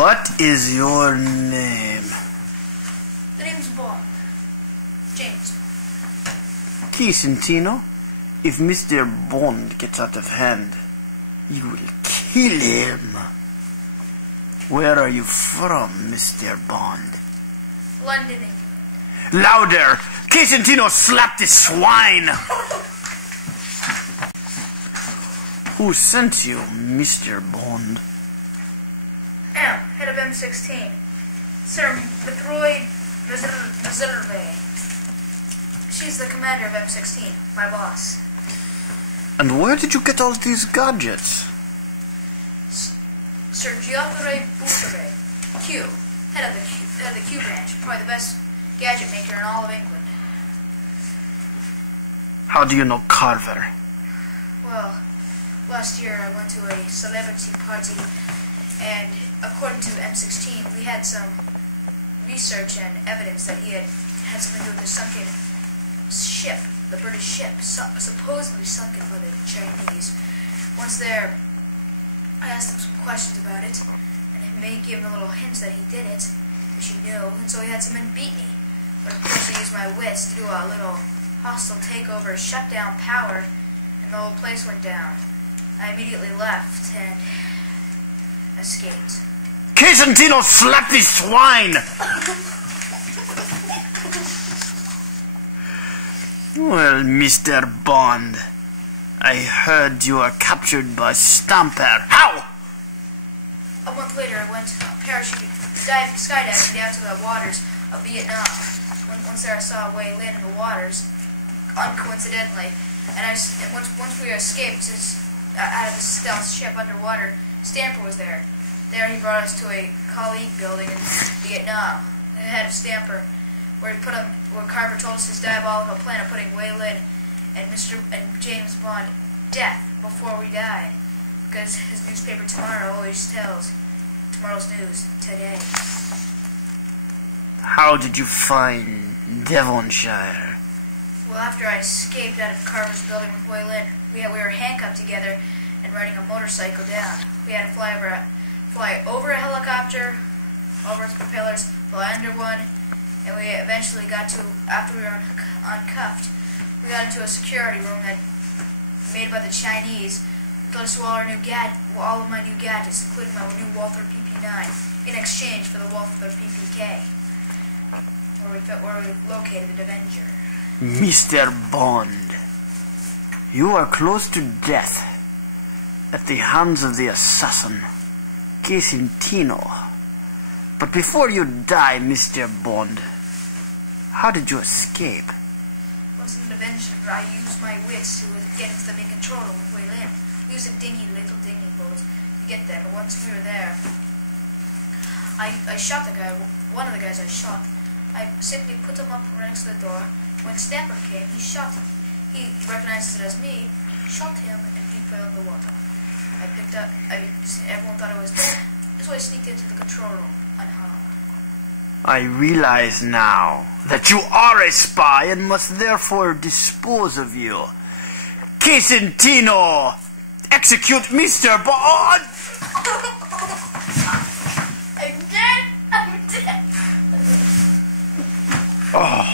What is your name? The name's Bond. James. Casentino, if Mr. Bond gets out of hand, you will kill him. Where are you from, Mr. Bond? London, England. Louder! Casentino slapped this swine! Who sent you, Mr. Bond? Head of M16. Sir, Betroid Reserve. She's the commander of M16, my boss. And where did you get all these gadgets? Sir Giotto Boutere, Q, head of the Q branch, probably the best gadget maker in all of England. How do you know Carver? Well, last year I went to a celebrity party, and according to M16, we had some research and evidence that he had something to do with the sunken ship, the British ship, supposedly sunken by the Chinese. Once there, I asked him some questions about it, and he may give him a little hints that he did it, which he knew, and so he had some men beat me. But of course I used my wits to do a little hostile takeover, shut down power, and the whole place went down. I immediately left and escaped. Casentino slapped this swine! Well, Mr. Bond, I heard you were captured by Stamper. How? A month later, I went skydiving down to the waters of Vietnam. Once there, I saw Wei Lin in the waters, uncoincidentally. And once we escaped out of the stealth ship underwater, Stamper was there. There, he brought us to a colleague building in Vietnam. The head of Stamper, where Carver told us his diabolical plan of putting Wei Lin and James Bond death before we died, because his newspaper Tomorrow always tells tomorrow's news today. How did you find Devonshire? Well, after I escaped out of Carver's building with Wei Lin, we were handcuffed together and riding a motorcycle down. We had to fly over a helicopter, over its propellers, fly under one, and we eventually got to, after we were uncuffed, we got into a security room made by the Chinese. We told us all of my new gadgets, including my new Walther PP9, in exchange for the Walther PPK, where we located the Avenger. Mr. Bond, you are close to death at the hands of the assassin, Casentino. But before you die, Mr. Bond, how did you escape? Once in the Avenger, I used my wits to get into the main control room with Wei Lin. We used a little dingy boat to get there, but once we were there, I shot the guy, one of the guys I shot. I simply put him up right next to the door. When Stamper came, he shot him. He recognizes it as me, shot him, and he fell in the water. Everyone thought I was dead, so I sneaked into the control room unharmed. I realize now that you are a spy and must therefore dispose of you. Casentino, execute Mr. Bond! I'm dead! I'm dead! Oh.